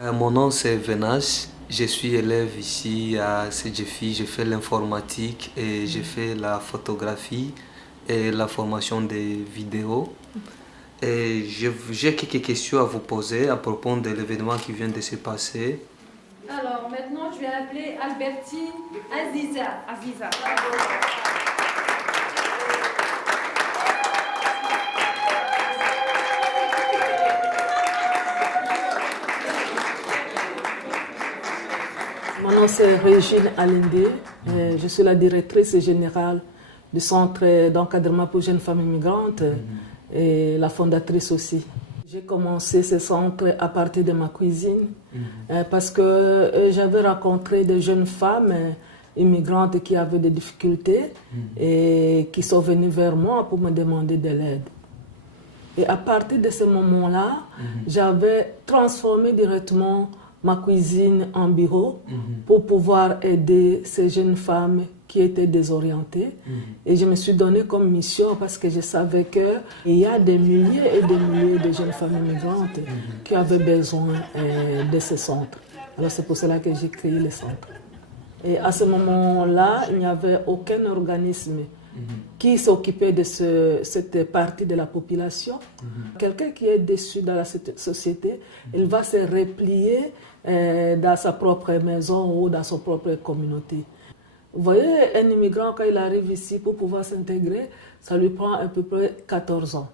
Mon nom c'est Venas, je suis élève ici à CGFI, je fais l'informatique et je fais la photographie et la formation des vidéos. Et j'ai quelques questions à vous poser à propos de l'événement qui vient de se passer. Alors maintenant je vais appeler Albertine Aziza. Aziza. Mon nom c'est Régine Alende, je suis la directrice générale du centre d'encadrement pour jeunes femmes immigrantes et la fondatrice aussi. J'ai commencé ce centre à partir de ma cuisine parce que j'avais rencontré des jeunes femmes immigrantes qui avaient des difficultés et qui sont venues vers moi pour me demander de l'aide. Et à partir de ce moment-là, j'avais transformé directement ma cuisine en bureau pour pouvoir aider ces jeunes femmes qui étaient désorientées. Et je me suis donné comme mission parce que je savais qu'il y a des milliers et des milliers de jeunes femmes immigrantes qui avaient besoin de ce centre. Alors c'est pour cela que j'ai créé le centre. Et à ce moment-là, il n'y avait aucun organisme qui s'occupait de cette partie de la population. Quelqu'un qui est déçu dans la société, il va se replier dans sa propre maison ou dans sa propre communauté. Vous voyez, un immigrant, quand il arrive ici pour pouvoir s'intégrer, ça lui prend à peu près 14 ans.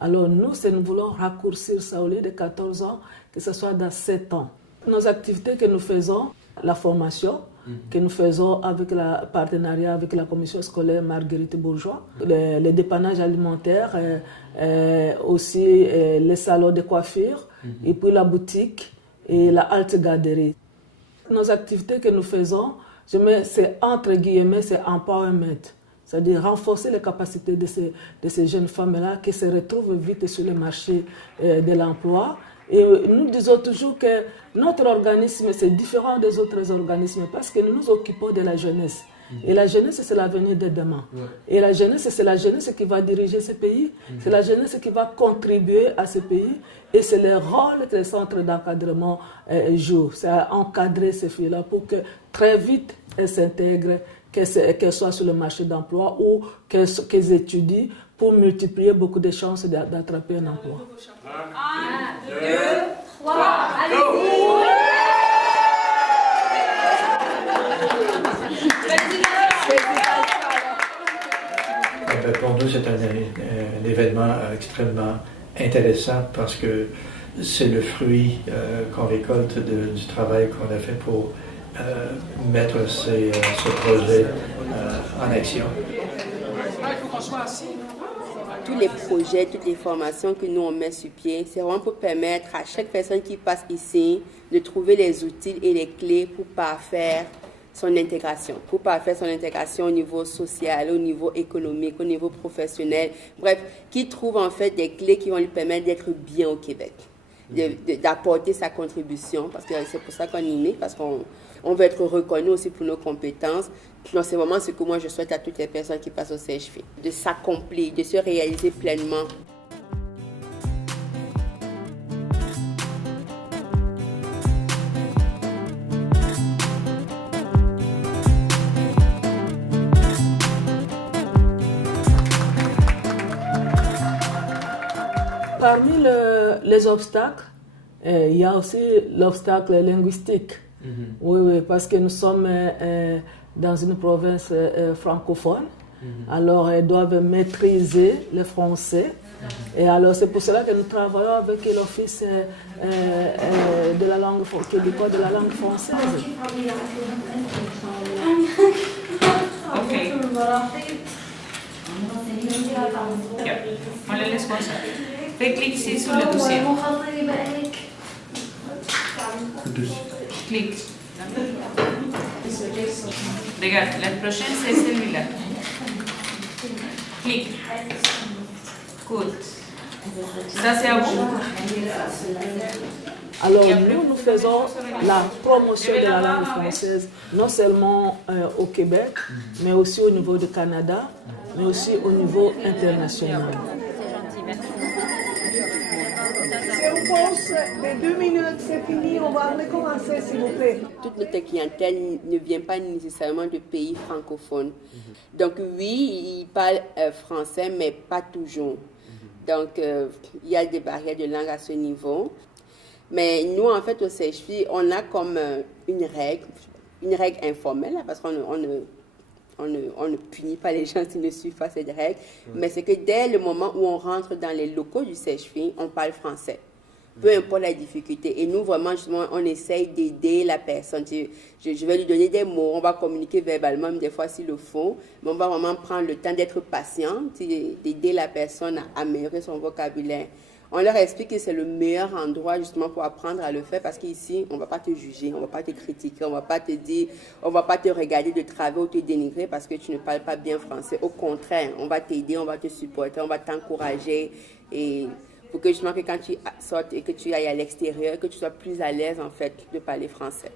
Alors nous voulons raccourcir ça au lieu de 14 ans, que ce soit dans 7 ans. Nos activités que nous faisons, la formation, que nous faisons avec le partenariat avec la commission scolaire Marguerite Bourgeois, le dépannage alimentaire, aussi les salons de coiffure, et puis la boutique et la halte garderie. Nos activités que nous faisons, c'est entre guillemets, c'est empowerment, c'est-à-dire renforcer les capacités de ces jeunes femmes-là qui se retrouvent vite sur le marché de l'emploi. Et nous disons toujours que notre organisme, c'est différent des autres organismes parce que nous nous occupons de la jeunesse. Et la jeunesse, c'est l'avenir de demain. Et la jeunesse, c'est la jeunesse qui va diriger ce pays. C'est la jeunesse qui va contribuer à ce pays. Et c'est le rôle que le centre d'encadrement joue. C'est encadrer ces filles-là pour que très vite elles s'intègrent, qu'elles soient sur le marché d'emploi ou qu'elles étudient pour multiplier beaucoup de chances d'attraper un emploi. 1, 2, 3, allez-y! Pour nous, c'est un événement extrêmement intéressant parce que c'est le fruit qu'on récolte du travail qu'on a fait pour mettre ce projet en action. Tous les projets, toutes les formations que nous on met sur pied, c'est vraiment pour permettre à chaque personne qui passe ici de trouver les outils et les clés pour parfaire son intégration au niveau social, au niveau économique, au niveau professionnel, bref, qui trouve en fait des clés qui vont lui permettre d'être bien au Québec, d'apporter sa contribution, parce que c'est pour ça qu'on y met, parce qu'on veut être reconnu aussi pour nos compétences. Donc c'est vraiment ce que moi je souhaite à toutes les personnes qui passent au CHV, de s'accomplir, de se réaliser pleinement. Parmi les obstacles, il y a aussi l'obstacle linguistique. Oui, parce que nous sommes dans une province francophone. Alors, elles doivent maîtriser le français. Et alors, c'est pour cela que nous travaillons avec l'Office de la langue québécois de la langue française. Ok. On les laisse comme ça. Fais clic ici sur le dossier. Clique. Regarde, la prochaine c'est celui-là. Clique. Good. Ça c'est à vous. Alors nous faisons la promotion de la langue française, non seulement au Québec, mais aussi au niveau du Canada, mais aussi au niveau international. C'est pause de 2 minutes, c'est fini, on va recommencer s'il vous plaît. Toute notre clientèle ne vient pas nécessairement de pays francophones. Donc oui, ils parlent français, mais pas toujours. Donc il y a des barrières de langue à ce niveau. Mais nous, en fait, au CHP, on a comme une règle informelle, parce qu'on ne punit pas les gens qui ne suivent pas cette règle, mais c'est que dès le moment où on rentre dans les locaux du CHP, on parle français. Peu importe la difficulté. Et nous, vraiment, justement, on essaye d'aider la personne. Je vais lui donner des mots, on va communiquer verbalement, des fois s'il le faut, mais on va vraiment prendre le temps d'être patient, d'aider la personne à améliorer son vocabulaire. On leur explique que c'est le meilleur endroit justement pour apprendre à le faire parce qu'ici, on ne va pas te juger, on ne va pas te critiquer, on ne va pas te dire, on ne va pas te regarder de travers ou te dénigrer parce que tu ne parles pas bien français. Au contraire, on va t'aider, on va te supporter, on va t'encourager et pour que justement que quand tu sortes et que tu ailles à l'extérieur, que tu sois plus à l'aise en fait de parler français.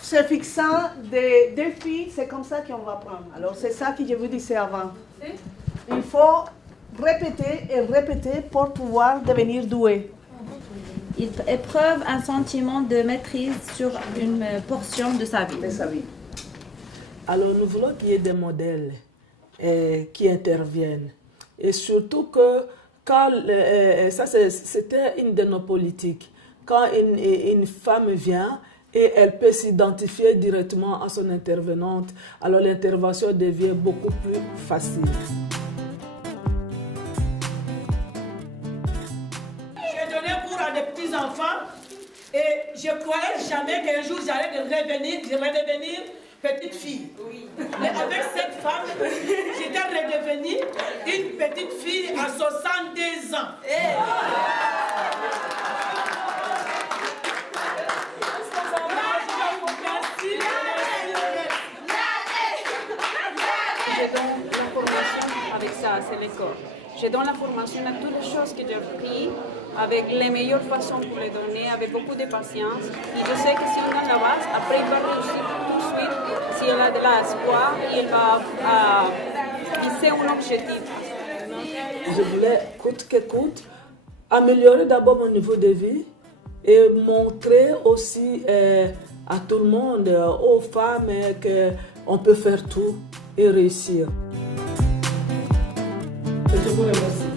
Se fixant des défis, c'est comme ça qu'on va prendre. Alors c'est ça que je vous disais avant. Il faut répéter et répéter pour pouvoir devenir doué. Il éprouve un sentiment de maîtrise sur une portion de sa vie. Alors nous voulons qu'il y ait des modèles qui interviennent. Et surtout que quand, ça c'était une de nos politiques, quand une femme vient et elle peut s'identifier directement à son intervenante, alors l'intervention devient beaucoup plus facile. Des petits enfants et je croyais jamais qu'un jour j'allais redevenir petite fille. Oui. Mais avec cette femme, j'étais redevenue une petite fille à 62 ans. Je donne la formation avec ça, c'est l'école. Je donne la formation à toutes les choses que j'ai appris avec les meilleures façons pour les donner, avec beaucoup de patience. Et je sais que si on donne la base, après il va réussir tout de suite. Si elle a de l'espoir, il va viser un objectif. Je voulais, coûte que coûte, améliorer d'abord mon niveau de vie et montrer aussi à tout le monde, aux femmes, qu'on peut faire tout et réussir. Je vous remercie.